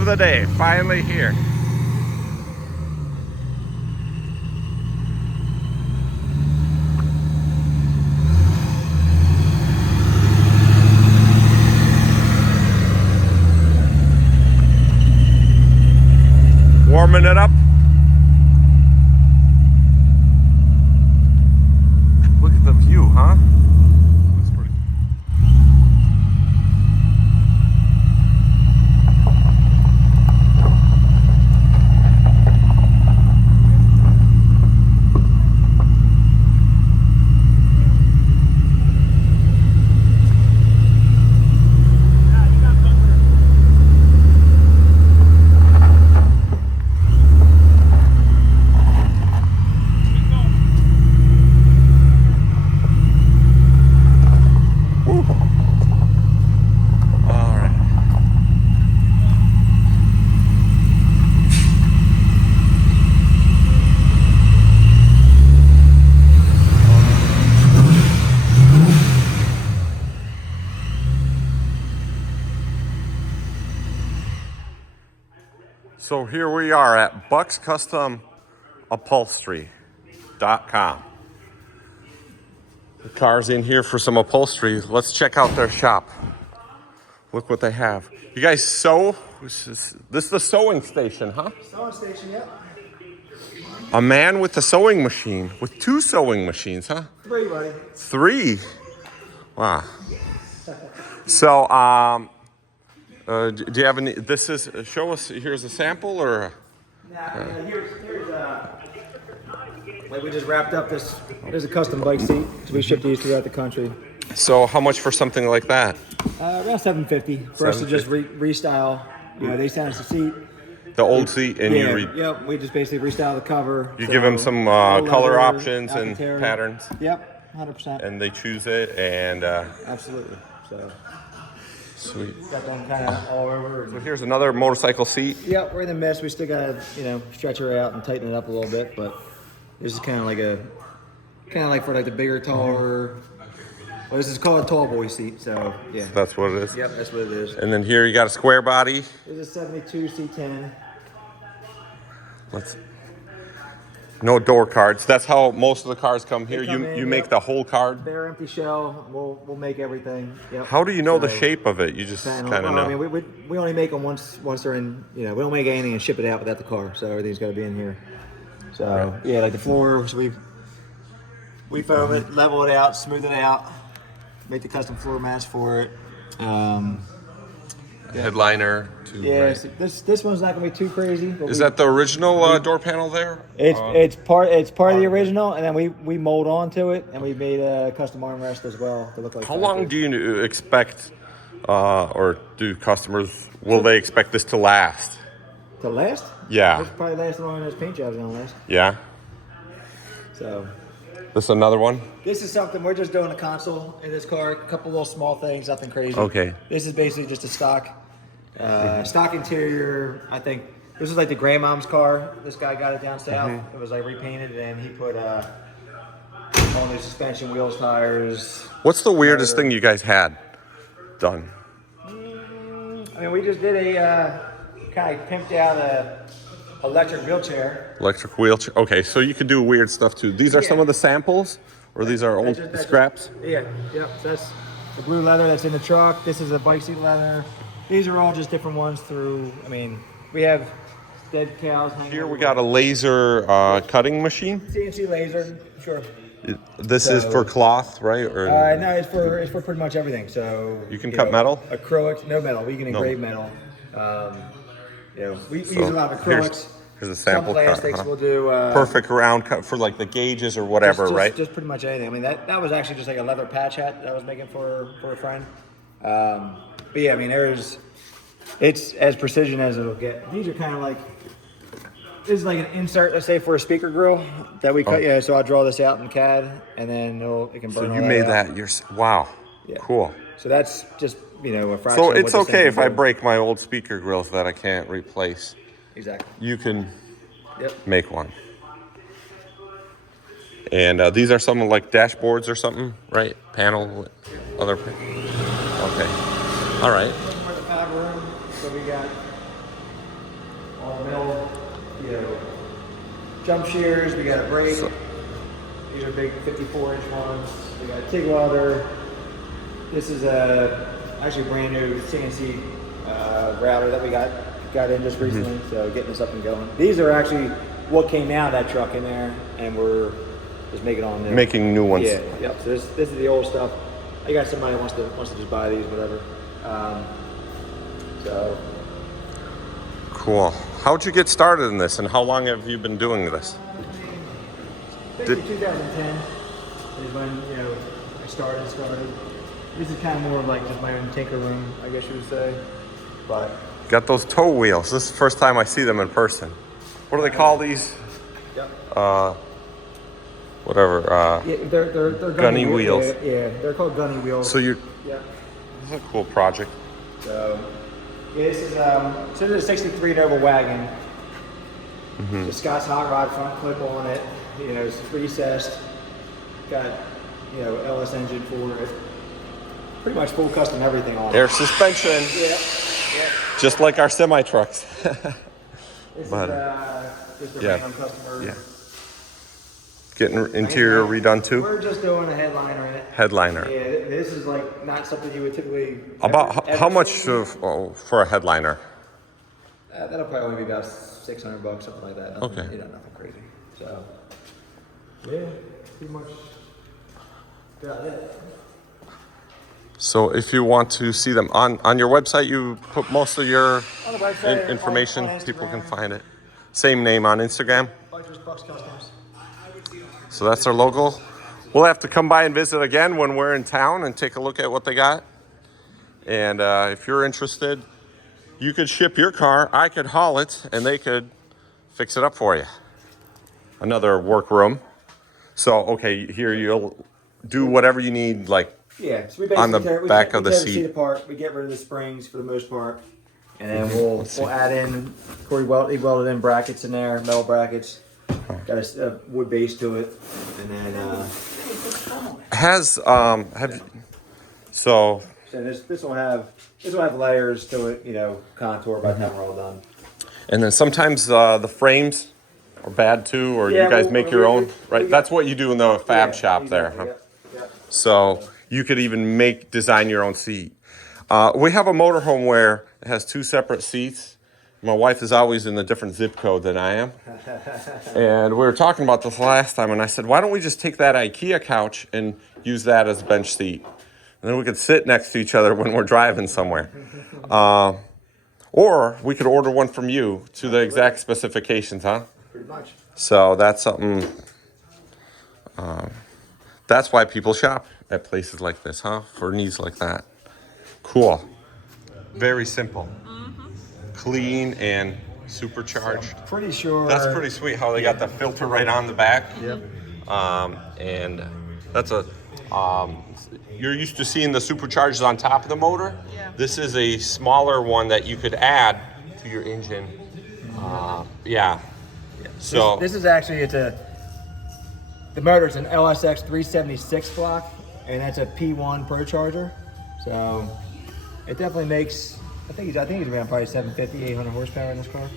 of the day, finally here. Warming it up. Look at the view, huh? That's pretty. So here we are at buckscustomupholstery.com. The car's in here for some upholstery. Let's check out their shop. Look what they have. You guys sew? This is the sewing station, huh? Sewing station, yep. A man with a sewing machine, with 2 sewing machines, huh? 3, buddy. 3? Wow. So, do you have any, show us, here's a sample or? Here's like we just wrapped up this, there's a custom bike seat. So we ship these throughout the country. So how much for something like that? Around $750 for us to just restyle. You know, they sent us a seat. The old seat and Yep, we just basically restyle the cover. You give them some color options and patterns. Yep, 100%. And they choose it and... Absolutely, so. Sweet. Got them kind of all over. So here's another motorcycle seat. Yep, we're in the mess. We still gotta, stretch her out and tighten it up a little bit, but this is kind of like for like the bigger, taller. Well, this is called a tall boy seat, so yeah. So that's what it is. Yep, that's what it is. And then here you got a square body. This is 72 C10. No door cards. That's how most of the cars come here. You make the whole card. Bare empty shell. We'll make everything. Yep. How do you know the shape of it? You just kind of know. I mean, we only make them once they're in. We don't make anything and ship it out without the car. So everything's got to be in here. So yeah, like the floor, so we foam it, level it out, smooth it out, make the custom floor mats for it. Headliner too. Yeah, right? so this one's not gonna be too crazy. Is that the original door panel there? It's part of the original, and then we mold onto it, and we made a custom armrest as well to look like. How long do you expect, or do customers will they expect this to last? To last? Yeah. It's probably last longer than this paint job's gonna last. Yeah. So. This is another one? This is something, we're just doing a console in this car, a couple little small things, nothing crazy. Okay. This is basically just a stock interior. I think this is like the grandmom's car. This guy got it down south. It was like repainted, and he put all new suspension, wheels, tires. What's the weirdest thing you guys had done? I mean, we just did a kind of pimped out a electric wheelchair. Electric wheelchair. Okay, so you can do weird stuff too. These are some of the samples, or these are old scraps? Yep. So that's the blue leather that's in the truck. This is a bike seat leather. These are all just different ones through. I mean, we have dead cows hanging. Here we got a laser cutting machine. CNC laser, sure. This is for cloth, right? Or no, it's for pretty much everything. So you can cut metal. Acrylics, no metal. We can engrave metal. We use a lot of acrylics. Here's a sample some plastics. cut. We'll do perfect round cut for like the gauges or whatever, right? Just pretty much anything. I mean, that was actually just like a leather patch hat that I was making for a friend. But yeah, I mean, it's as precision as it'll get. These are kind of like, this is like an insert, let's say, for a speaker grill that we cut. Yeah, so I'll draw this out in CAD, and then it can burn. So you made that. Wow. Yeah. Cool. So that's just a fraction. So it's okay if I break my old speaker grills that I can't replace. Exactly. You can make one. And these are some like dashboards or something, right? Panel, Okay. All right. For the powder room, so we got all the metal, you know, jump shears. We got a brake. These are big 54-inch ones. We got a TIG welder. This is actually a brand new CNC router that we got in just recently, so getting us up and going. These are actually what came out of that truck in there, and we're just making all new. Making new ones. Yeah, yep. So this is the old stuff. I got somebody who wants to just buy these, whatever. So cool. How'd you get started in this, and how long have you been doing this? basically 2010 is when I started. This is kind of more of like just my own tinker room, I guess you would say. But Got those tow wheels. This is the first time I see them in person. What do they call these? yep. Whatever. Yeah, they're gunny wheels. Yeah, they're called gunny wheels. So Yeah. this is a cool project. So this is a '63 Nova wagon. The Scott's hot rod front clip on it. It's recessed. Got LS engine for it. Pretty much full custom everything on it. Air suspension. Yeah. Just like our semi trucks. This But, is just a yeah. random customer. Yeah. Getting interior redone too. We're just doing a headliner in it. Headliner. Yeah, this is like not something you would typically. About ever how much see. for a headliner? That'll probably only be about $600, something like that. Nothing, Okay. nothing crazy. So, yeah, pretty much got it. So if you want to see them on your website, you put most of your On the website, information. on People can Instagram. find it. Same name on Instagram. Bikers Bucks Customs. So that's our logo. We'll have to come by and visit again when we're in town and take a look at what they got. And if you're interested, you could ship your car, I could haul it, and they could fix it up for you. Another workroom. So, okay, here you'll do whatever you need, like Yeah, so we basically on the back of the tear seat. apart. We get rid of the springs for the most part, and then we'll add in. Corey welded in brackets in there, metal brackets. Got a wood base to it, and then so this will have layers to it, contour by the time we're all done. and then sometimes the frames are bad too, or Yeah, you guys make your own, right? got- That's what you do in the fab Yeah, shop there. exactly, Huh? yeah. So you could even design your own seat. We have a motorhome where it has two separate seats. My wife is always in a different zip code than I am. And we were talking about this last time, and I said, why don't we just take that IKEA couch and use that as a bench seat? And then we could sit next to each other when we're driving somewhere. Or we could order one from you to the exact specifications, huh? Pretty much. So that's something, that's why people shop at places like this, huh? For needs like that. Cool. Very simple. Clean and supercharged. Pretty sure. That's pretty sweet how they got the filter right on the back. Yep. And that's you're used to seeing the superchargers on top of the motor. Yeah. This is a smaller one that you could add to your engine. Yeah. So This is actually the motor's an LSX 376 block, and that's a P1 Pro Charger. So it definitely makes. I think he's around probably 750, 800 horsepower in this car.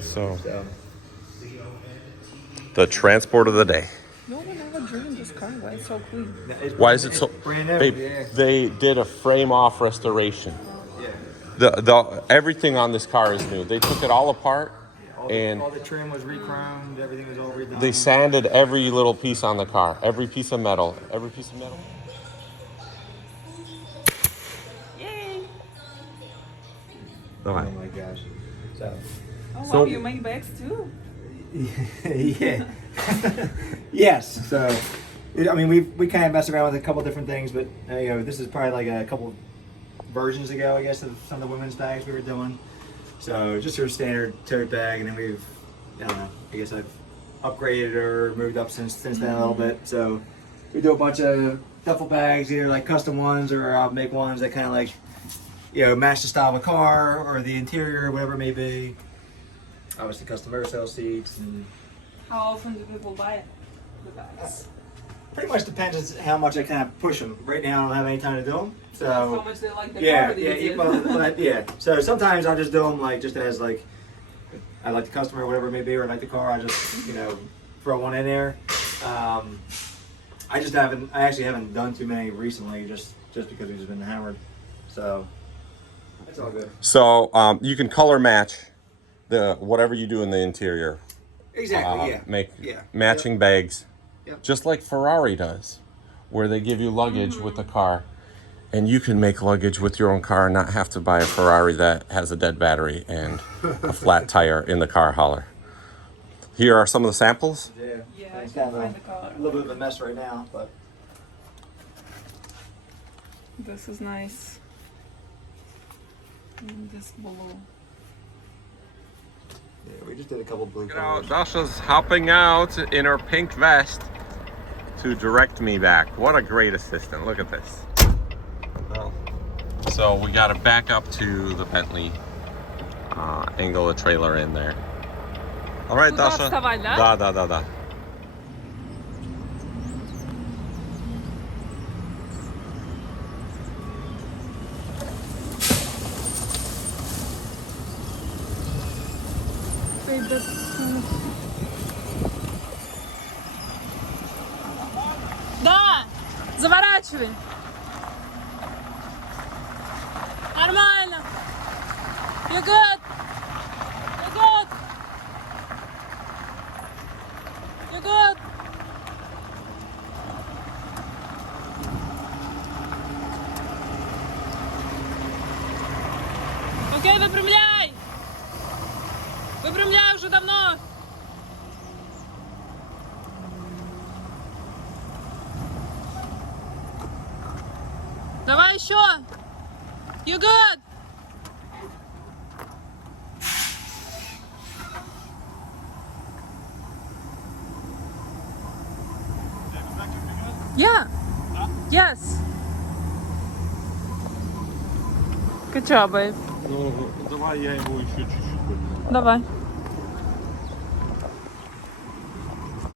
so So the transport of the day. No one ever driven this car. Why it's so clean? Why is it so brand new? Babe, Yeah. they did a frame off restoration. Yeah. The everything on this car is new. They took it all apart and all the trim was re-chromed. Everything was all redone. they sanded every little piece on the car, every piece of metal. Yay! Oh my gosh. So. Oh wow, So- you make bags too? Yeah. Yes. So, we kind of messed around with a couple different things, but this is probably like a couple versions ago, I guess, of some of the women's bags we were doing. So just your standard tote bag, and then I guess I've upgraded or moved up since then a little bit. So we do a bunch of duffel bags, either like custom ones or I'll make ones that kind of like match the style of a car or the interior, whatever it may be. Obviously, custom air cell seats and. How often do people buy the bags? pretty much depends on how much I kind of push them. Right now, I don't have any time to do them. So How much they like the yeah, car these days. yeah. So sometimes I just do them like just as like I like the customer or whatever it may be, or I like the car. I just throw one in there. I actually haven't done too many recently, just because we've just been hammered. So it's all good. So you can color match the whatever you do in the interior. Exactly. Yeah. Make Yeah. matching bags, Yep. just like Ferrari does, where they give you luggage with the car, and you can make luggage with your own car and not have to buy a Ferrari that has a dead battery and a flat tire in the car hauler. Here are some of the samples. Yeah. Yeah, I It's can't kind of find the color. a little bit of a mess right now, but This is nice. And this blue. yeah, we just did a couple blue You know, colors. Dasha's hopping out in her pink vest to direct me back. What a great assistant. Look at this. So we got to back up to the Bentley, angle the trailer in there. All right, Туда Dasha. вставать, да? Да. Да! Заворачивай! Нормально! You good! You good! You good! Окей, выпрямляй! Выпрямляй уже давно! Давай еще! You good? Yeah. Yes. Good job, babe. Ну, давай я его еще чуть-чуть. Давай.